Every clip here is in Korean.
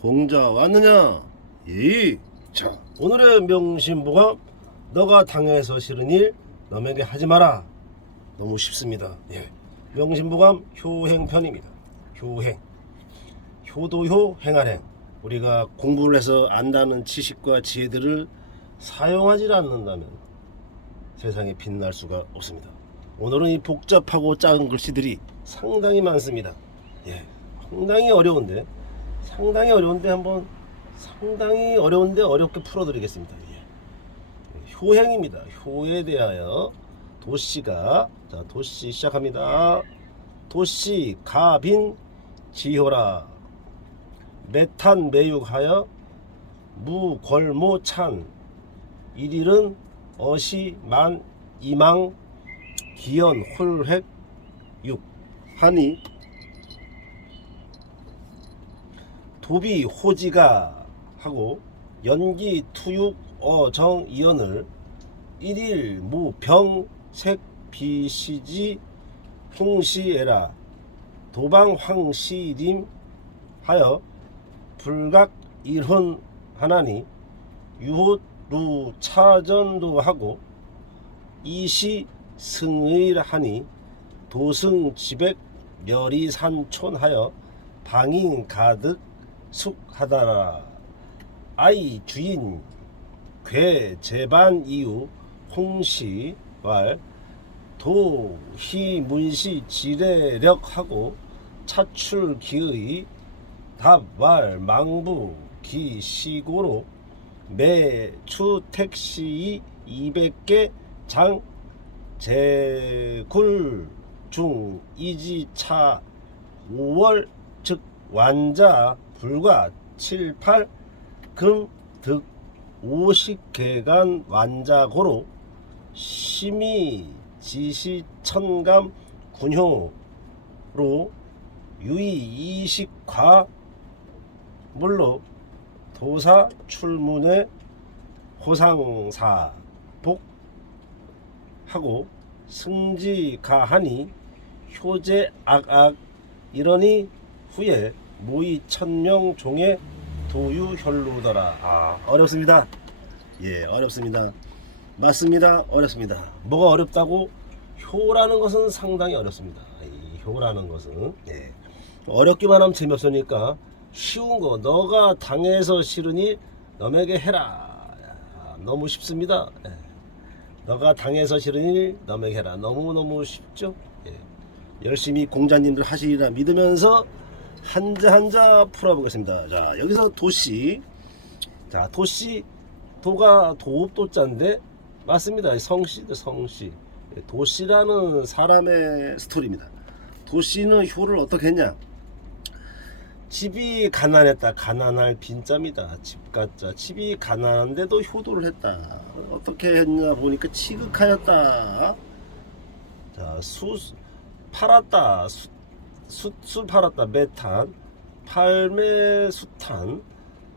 공자 왔느냐? 예. 자, 오늘의 명심보감, 너가 당해서 싫은 일 남에게 하지 마라. 너무 쉽습니다. 예. 명심보감 효행편입니다. 효행. 효도효 행할행. 우리가 공부를 해서 안다는 지식과 지혜들을 사용하지 않는다면 세상에 빛날 수가 없습니다. 오늘은 이 복잡하고 작은 글씨들이 상당히 많습니다. 예. 상당히 어려운데 한번 상당히 어려운데 어렵게 풀어드리겠습니다. 예. 효행입니다. 효에 대하여 도씨가, 자, 도씨 시작합니다. 도씨 가빈 지효라 매탄 매육하여 무궐모찬 일일은 어시만 이망 기연 홀획 육 하니 도비 호지가 하고 연기 투육 어정 이연을 일일 무병색 비시지 흥시에라 도방 황시림 하여 불각 일훈 하나니 유호루 차전도 하고 이시 승의하니 도승 지백 멸이산촌 하여 방인 가득 숙하다라. 아이 주인 괴 제반 이후 홍시왈 도희 문시 지례력하고 차출 기의 답왈 망부 기시고로 매추 택시 200개 장 제굴 중 이지차 5월 즉 완자 불과 7, 8 금 득 50개간 완자고로 심의 지시 천감 군효로 유의 20과 물로 도사 출문에 호상사 복하고 승지가하니 효제 악악 이러니 후에 모의 천명 종의 도유혈로더라. 어렵습니다. 예, 어렵습니다. 맞습니다. 어렵습니다. 뭐가 어렵다고? 효라는 것은 상당히 어렵습니다. 이 효라는 것은 예. 어렵기만 하면 재미없으니까 쉬운 거, 너가 당해서 싫으니 남에게 해라. 너무 쉽습니다. 예. 너가 당해서 싫으니 남에게 해라. 너무너무 쉽죠. 예. 열심히 공자님들 하시리라 믿으면서 한자 한자 풀어보겠습니다. 자, 여기서 도씨, 자, 도씨, 도가 도읍도자인데 맞습니다. 성씨도 성씨. 도씨라는 사람의 스토리입니다. 도씨는 효를 어떻게 했냐? 집이 가난했다. 가난할 빈자입니다. 집가자. 집이 가난한데도 효도를 했다. 어떻게 했냐 보니까 치극하였다. 자, 팔았다. 술 팔았다. 메탄. 팔매 수탄.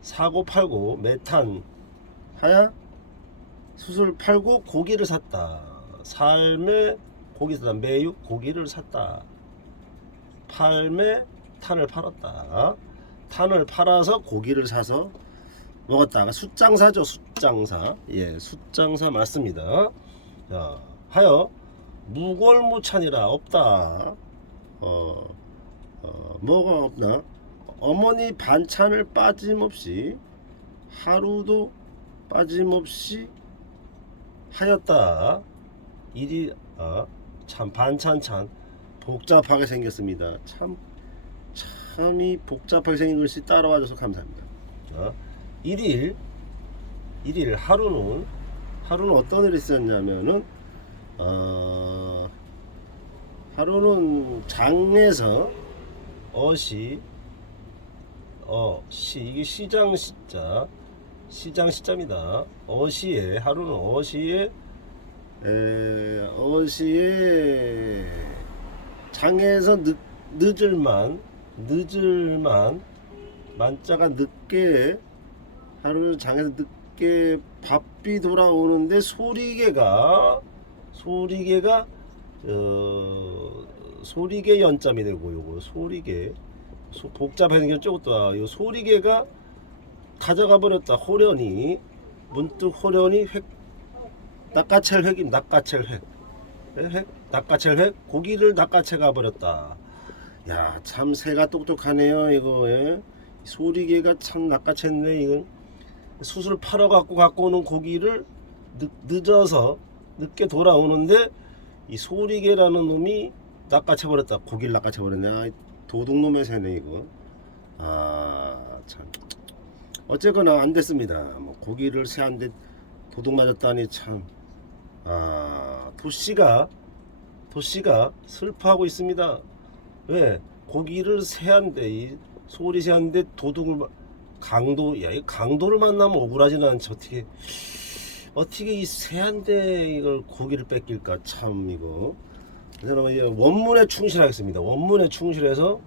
사고 팔고 메탄 하야 수술 팔고 고기를 샀다. 삶에 고기 샀다. 매육 고기를 샀다. 팔매 탄을 팔았다. 탄을 팔아서 고기를 사서 먹었다가 숫장사죠. 숫장사. 예, 숫장사 맞습니다. 자, 하여 무궐무찬이라 없다. 뭐가 없나? 어머니 반찬을 빠짐없이 하루도 빠짐없이 하였다. 일이 참 반찬찬 복잡하게 생겼습니다. 참이 복잡하게 생긴 글씨 따라와줘서 감사합니다. 일일 하루는 어떤 일이 있었냐면은 하루는 장에서 이게 시장 시자입니다. 하루는 장에서 늦을만 만자가 늦게 하루는 장에서 늦게 바삐 돌아오는데 소리개가 소리개 연자이 되고 요거 소리개 복잡해진 게 어쩌고 이 소리개가 가져가 버렸다. 호련이 문득 호련이 낚아챌 획임 낚아챌 획 낚아챌 획 고기를 낚아채 가 버렸다. 야, 참 새가 똑똑하네요 이거. 예? 소리개가 참 낚아챘네. 이건 수술 팔아 갖고 오는 고기를 늦어서 늦게 돌아오는데 이 소리개라는 놈이 낚아채 버렸다. 고기를 낚아채 버렸네. 아, 도둑놈의 새네 이거. 아, 참. 어쨌거나 안 됐습니다. 뭐 고기를 새한테 도둑 맞았다니 참. 아, 도씨가 슬퍼하고 있습니다. 왜? 고기를 새한데 이 소리 새한데 도둑을 이 강도를 만나면 억울하지는 않지. 어떻게 이 새한데 이걸 고기를 뺏길까 참 이거. 여러분 이제 원문에 충실하겠습니다. 원문에 충실해서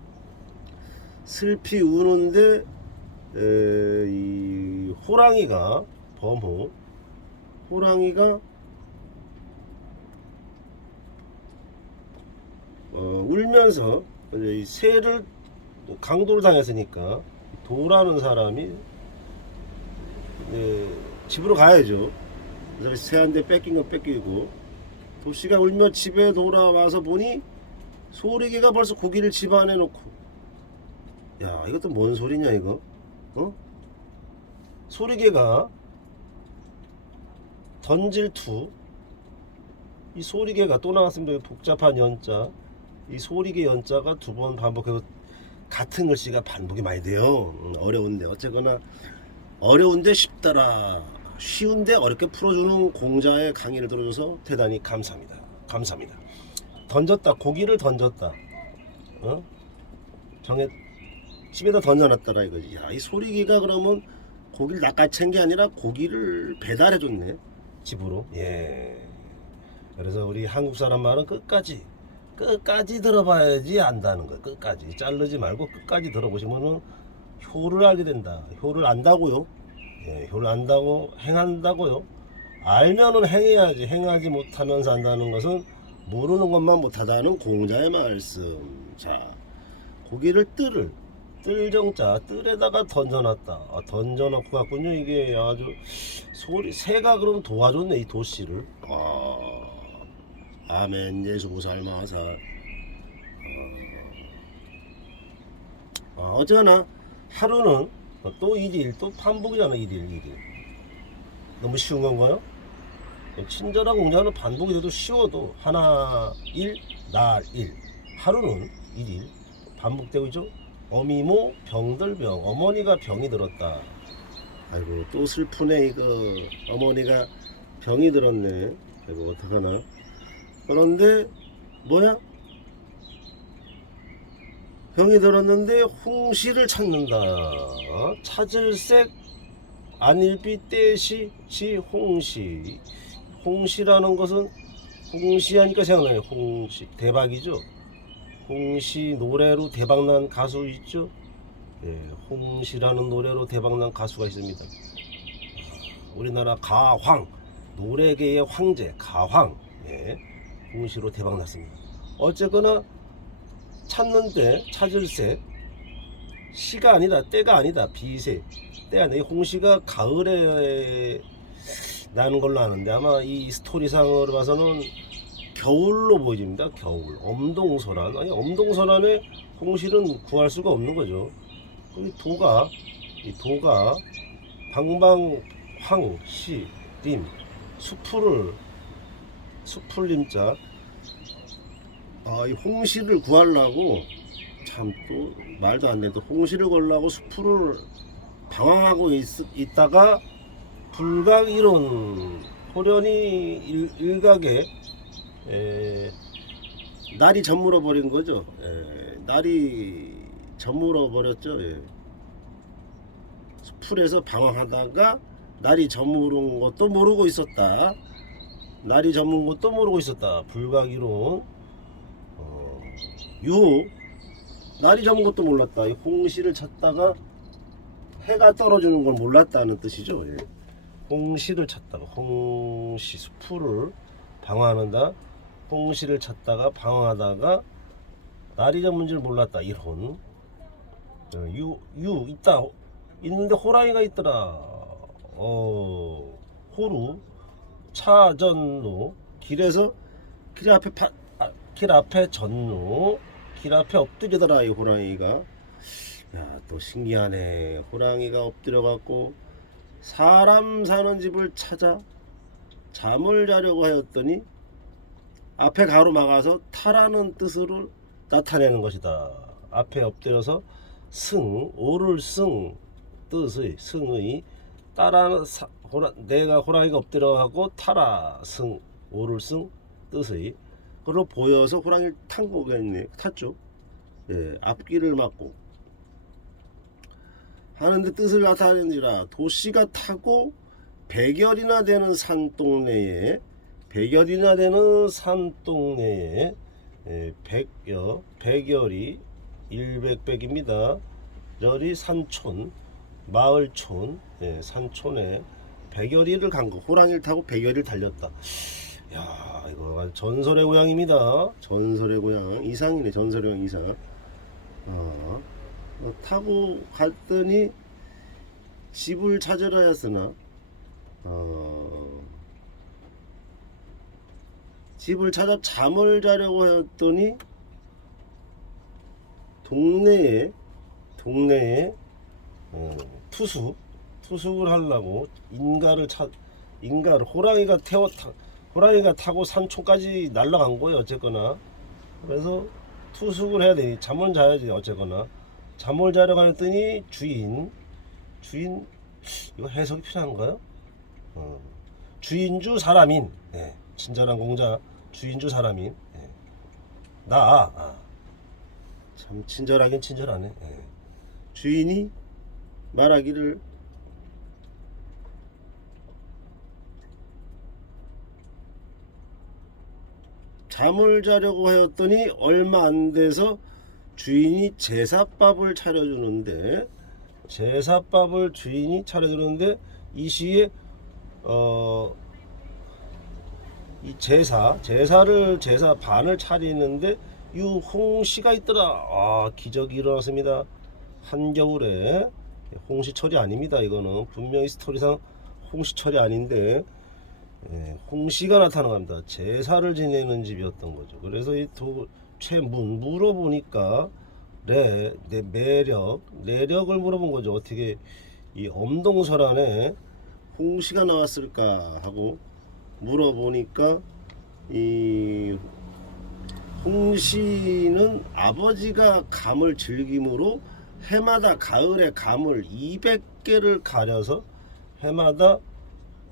슬피 우는데 이 호랑이가 범호 호랑이가 울면서 이제 이 새를 강도를 당했으니까 도라는 사람이 집으로 가야죠. 그래서 새한테 뺏긴 거 뺏기고 도씨가 울며 집에 돌아와서 보니 소리개가 벌써 고기를 집 안에 놓고. 야, 이것도 뭔 소리냐 이거? 소리개가 던질투. 이 소리개가 또 나왔습니다. 복잡한 연자. 이 소리개 연자가 두 번 반복해서 같은 글씨가 반복이 많이 돼요. 어려운데 어쨌거나 어려운데 쉽더라. 쉬운데 어렵게 풀어주는 공자의 강의를 들어줘서 대단히 감사합니다. 감사합니다. 던졌다. 고기를 던졌다. 집에다 던져놨더라 이거지. 야, 이 소리개가 그러면 고기를 낚아챈 게 아니라 고기를 배달해줬네 집으로. 예. 그래서 우리 한국 사람 말은 끝까지 들어봐야지 안다는 거예요. 끝까지 자르지 말고 끝까지 들어보시면은 효를 알게 된다. 효를 안다고요. 예, 효를 안다고 행한다고요. 알면은 행해야지. 행하지 못하면서 안다는 것은 모르는 것만 못하다는 공자의 말씀. 자, 고기를 뜰정자 뜰에다가 던져놨다. 던져놓고 갔군요. 이게 아주 새가 그럼 도와줬네 이 도씨를. 아멘. 예수 보살마사. 어쩌나 하루는 또 1일 또 반복이잖아. 1일 너무 쉬운 건가요? 친절한 공자는 반복이 돼도 쉬워도 하나 1 날 1 하루는 1일 반복되고 있죠. 어미모 병들병. 어머니가 병이 들었다. 아이고 또 슬프네 이거. 어머니가 병이 들었네. 아이고 어떡하나. 그런데 뭐야? 병이 들었는데 홍시를 찾는다. 찾을색 안일비 떼시 시 홍시. 홍시라는 것은 홍시 하니까 생각나요. 홍시 대박이죠. 홍시 노래로 대박난 가수 있죠. 예, 홍시라는 노래로 대박난 가수가 있습니다. 우리나라 가황 노래계의 황제 가황. 예, 홍시로 대박났습니다. 어쨌거나 찾는데 찾을새 시가 아니다. 때가 아니다. 비새 때 아니에요. 홍시가 가을에 나는 걸로 아는데 아마 이 스토리상으로 봐서는 겨울로 보여집니다. 겨울. 엄동설안. 아니 엄동설안에 홍시는 구할 수가 없는 거죠. 이 도가 방방황시림 수풀림자. 이 홍시를 구하려고 참 또 말도 안 되는데 홍시를 걸라고 수풀을 방황하고 있다가 불각이론 호련히 일각에 날이 저물어 버린 거죠. 날이 저물어 버렸죠. 수풀에서 방황하다가 날이 저무른 것도 모르고 있었다. 날이 저문 것도 모르고 있었다. 불각이론 유호 날이 저문 것도 몰랐다. 홍시를 찾다가 해가 떨어지는 걸 몰랐다는 뜻이죠. 홍시를 찾다가 홍시 수풀을 방황한다. 홍시를 찾다가 방황하다가 날이 저문 줄 몰랐다. 이런 유 있다 있는데 호랑이가 있더라. 호루 차전로 길에서 길 앞에 전로 길 앞에 엎드리더라 이 호랑이가. 야, 또 신기하네. 호랑이가 엎드려 갖고 사람 사는 집을 찾아 잠을 자려고 하였더니 앞에 가로막아서 타라는 뜻으로 나타내는 것이다. 앞에 엎드려서 오를 뜻의 승의 따라는 내가 호랑이가 엎드려하고 타라 오를 뜻의 그로 보여서 호랑이를 탄 거겠네. 탔죠. 예, 앞길을 막고 하는데 뜻을 나타내니라. 도시가 타고 100열이나 되는 산동네에 100열이 100백입니다. 열이 산촌 마을촌, 산촌에 100여리를 간 거. 호랑이를 타고 100여리를 달렸다. 야, 이거 전설의 고향입니다. 전설의 고향 이상이네. 전설의 고향 이상. 타고 갔더니 집을 찾으라 했으나 집을 찾아 잠을 자려고 했더니 동네에 투숙을 하려고 인가를 호랑이가 타고 산촌까지 날아간 거예요. 어쨌거나 그래서 투숙을 해야 되니 잠을 자야지. 어쨌거나 잠을 자려고 했더니 주인 이거 해석이 필요한가요? 주인주 사람인, 친절한 공자 주인주 사람인, 참 친절하긴 친절하네. 주인이 말하기를 잠을 자려고 하였더니 얼마 안 돼서 주인이 제사밥을 차려주는데 이 시에 이 제사 반을 차리는데 홍시가 있더라. 기적이 일어났습니다. 한겨울에 홍시철이 아닙니다. 이거는 분명히 스토리상 홍시철이 아닌데 홍시가 나타나는 겁니다. 제사를 지내는 집이었던 거죠. 그래서 이 물어보니까 내력을 물어본 거죠. 어떻게 이 엄동설안에 홍시가 나왔을까 하고 물어보니까 이 홍시는 아버지가 감을 즐김으로 해마다 가을에 감을 200개를 가려서 해마다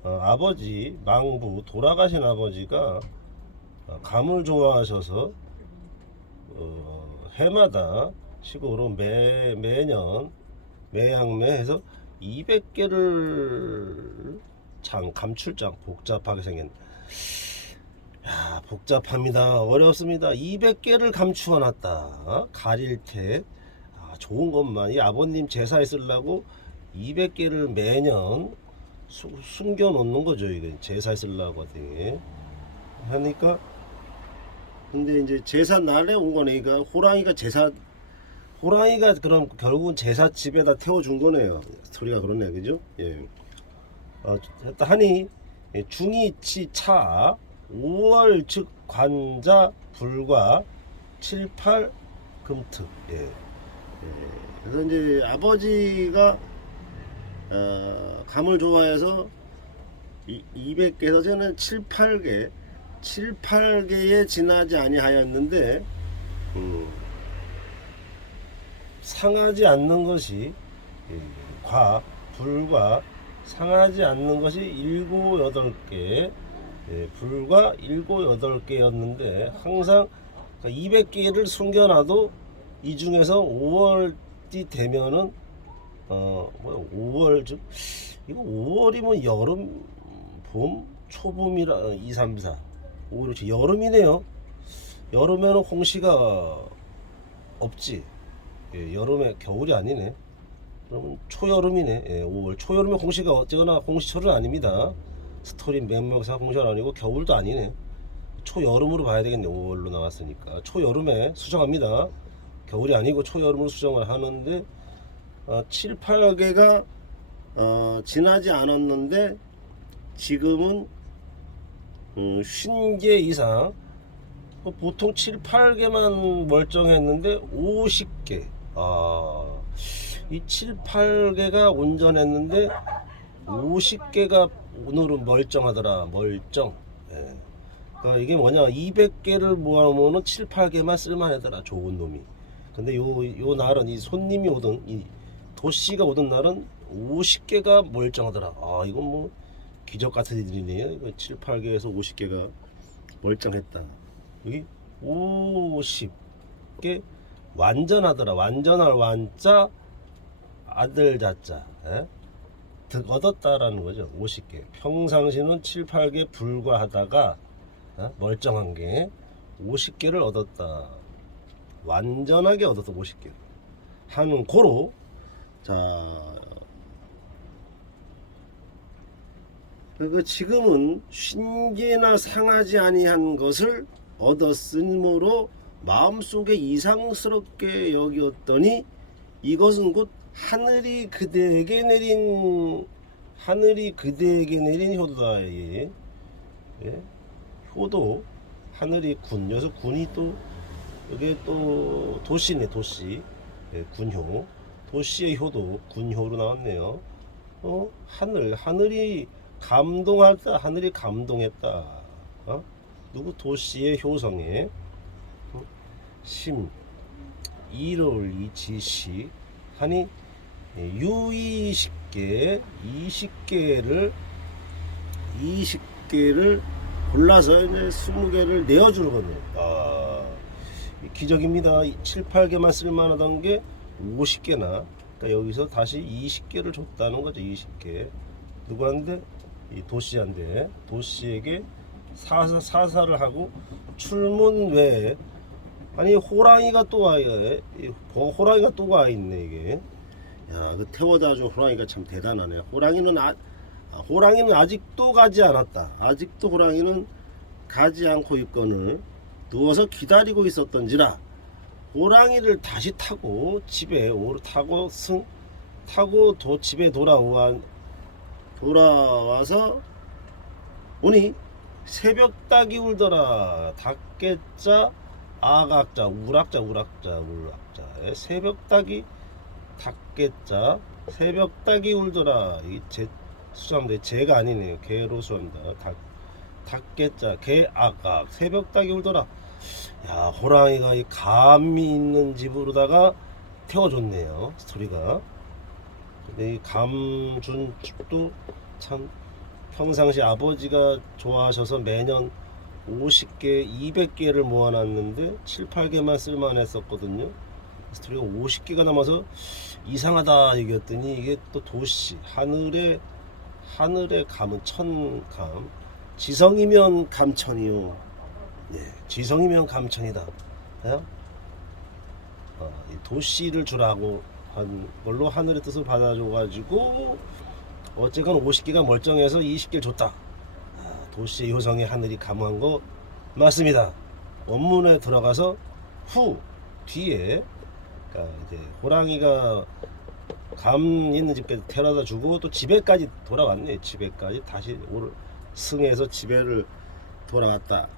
아버지 망부 돌아가신 아버지가 감을 좋아하셔서 해마다 식으로 매년 매양매해서 200개를 감출장 복잡하게 생긴. 야, 복잡합니다. 어렵습니다. 200개를 감추어 놨다. 가릴테. 좋은 것만 이 아버님 제사에 쓰려고 200개를 매년 숨겨 놓는 거죠. 이게 제사에 쓰려고 어떻게 하니까. 근데 이제 제사 날에 온 거네. 그러니까 호랑이가 그럼 결국은 제사집에다 태워준 거네요. 스토리가 그러네. 그죠? 예. 했다 하니 중이치 차 5월 즉 관자 불과 7, 8 금특. 그래서 이제 아버지가 감을 좋아해서 200개에서 저는 7, 8개에 지나지 아니하였는데 상하지 않는 것이 불과 상하지 않는 것이 7, 8개 불과 7, 8개였는데 항상 200개를 숨겨놔도 이 중에서 5월이 되면은 5월 즉 이거 5월이면 여름 봄 초봄이라 2, 3, 4 5월이 여름이네요. 여름에는 홍시가 없지. 여름에 겨울이 아니네. 그러면 초여름이네. 5월 초여름에 홍시가 어쩌거나 홍시철은 아닙니다. 스토리 맥락상 홍시는 아니고 겨울도 아니네. 초여름으로 봐야 되겠네. 5월로 나왔으니까 초여름에 수정합니다. 겨울이 아니고 초여름으로 수정을 하는데 7, 8개가 지나지 않았는데 지금은 50개 이상, 보통 7, 8개만 멀쩡했는데 50개. 이 7, 8개가 온전했는데 50개가 오늘은 멀쩡하더라. 멀쩡. 예. 그러니까 이게 뭐냐, 200개를 모아놓으면 7, 8개만 쓸만하더라. 좋은 놈이. 근데 요 날은 이 손님이 오던, 이 도씨가 오던 날은 50개가 멀쩡하더라. 이건 뭐 기적 같은 일이네요. 이거 7, 8개에서 50개가 멀쩡했다. 여기 50개 완전하더라. 완전할 완자, 아들 자자. 예? 득 얻었다라는 거죠. 50개. 평상시는 7, 8개 불과하다가 멀쩡한 게 50개를 얻었다. 완전하게 얻었다. 50개 하는 고로. 자, 그 지금은 쉰개나 상하지 아니한 것을 얻었으므로 마음속에 이상스럽게 여겼더니 이것은 곧 하늘이 그대에게 내린 효도다. 예. 효도, 하늘이 군. 여기서 군이 또 여기 또 도시네. 도시. 예, 군효. 도시의 효도, 군효로 나왔네요. 하늘이 감동했다. 하늘이 감동했다. 누구? 도시의 효성에 심 1월 이지시 하니 유의식계 20개를 골라서 이제 20개를 내어주는 겁니다. 기적입니다. 7, 8개만 쓸만하던 게 50개나. 그러니까 여기서 다시 20개를 줬다는 거죠. 20개. 누구한테? 이 도씨한테. 도씨에게 사사를 하고 출문 외에, 아니 호랑이가 또 와요. 호랑이가 또 와 있네 이게. 야, 그 태워다 준 호랑이가 참 대단하네. 호랑이는 아직도 가지 않았다. 아직도 호랑이는 가지 않고 있건을 누워서 기다리고 있었던지라 호랑이를 다시 타고 집에 타고 집에 돌아와서 오니 새벽 닭이 울더라. 닭개자 아각자 우락자 새벽 닭이 닭개자 새벽 닭이 울더라. 이게 수사합니다. 제가 아니네요. 개로 수합니다. 닭개자 개아각 새벽 닭이 울더라. 야, 호랑이가 이 감이 있는 집으로다가 태워줬네요. 스토리가. 근데 이 감 준 집도 참 평상시 아버지가 좋아하셔서 매년 50개, 200개를 모아놨는데 7, 8개만 쓸만했었거든요. 스토리가 50개가 남아서 이상하다 얘기했더니 이게 또 도시, 하늘의 감은 천감. 지성이면 감천이요. 네, 지성이면 감천이다. 이 도시를 주라고 한 걸로 하늘의 뜻을 받아줘가지고 어쨌건 50개가 멀쩡해서 20개를 줬다. 도시의 효성에 하늘이 감한 거 맞습니다. 원문에 들어가서 뒤에, 그러니까 이제 호랑이가 감 있는 집까지 데려다 주고 또 집에까지 돌아왔네. 집에까지 다시 승해서 집에를 돌아왔다.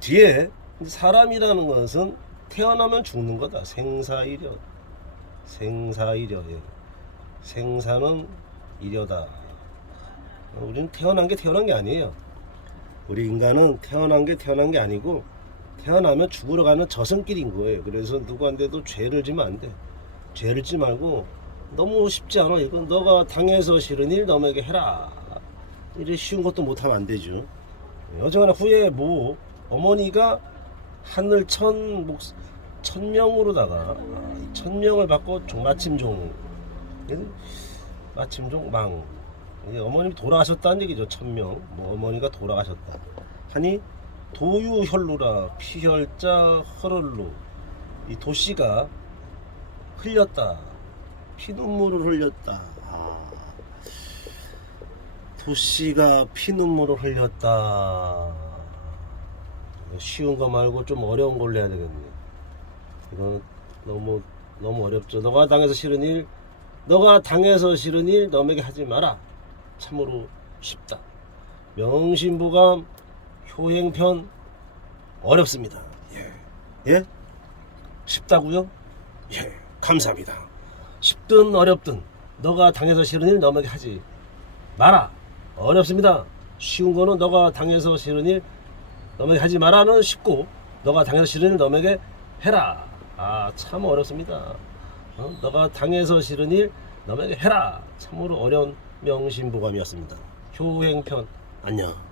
뒤에 사람이라는 것은 태어나면 죽는 거다. 생사이려. 예. 생사는 이려다. 우리는 태어난 게 아니에요. 우리 인간은 태어난 게 아니고 태어나면 죽으러 가는 저승길인 거예요. 그래서 누구한테도 죄를 지면 안 돼. 죄를 지지 말고, 너무 쉽지 않아. 이건 너가 당해서 싫은 일 너에게 해라. 이래 쉬운 것도 못하면 안 되죠. 어쨌거나 후에 어머니가 하늘 천명으로다가 1000명을 받고 마침종 망. 어머님이 돌아가셨다는 얘기죠. 1000명. 어머니가 돌아가셨다 하니 도유혈루라 피혈자 혈혈루. 이 도씨가 흘렸다. 피눈물을 흘렸다. 도씨가 피눈물을 흘렸다. 쉬운 거 말고 좀 어려운 걸로 해야 되겠네. 이건 너무 어렵죠. 너가 당해서 싫은 일 너가 당해서 싫은 일 남에게 하지 마라. 참으로 쉽다. 명심보감 효행편 어렵습니다. 예. 예? 쉽다고요? 예. 감사합니다. 쉽든 어렵든 너가 당해서 싫은 일 남에게 하지 마라. 어렵습니다. 쉬운 거는 너가 당해서 싫은 일 남에게 하지 마라는 쉽고, 너가 당해서 싫은 일 남에게 해라. 아, 참 어렵습니다. 너가 당해서 싫은 일 남에게 해라. 참으로 어려운 명심보감이었습니다. 효행편 안녕.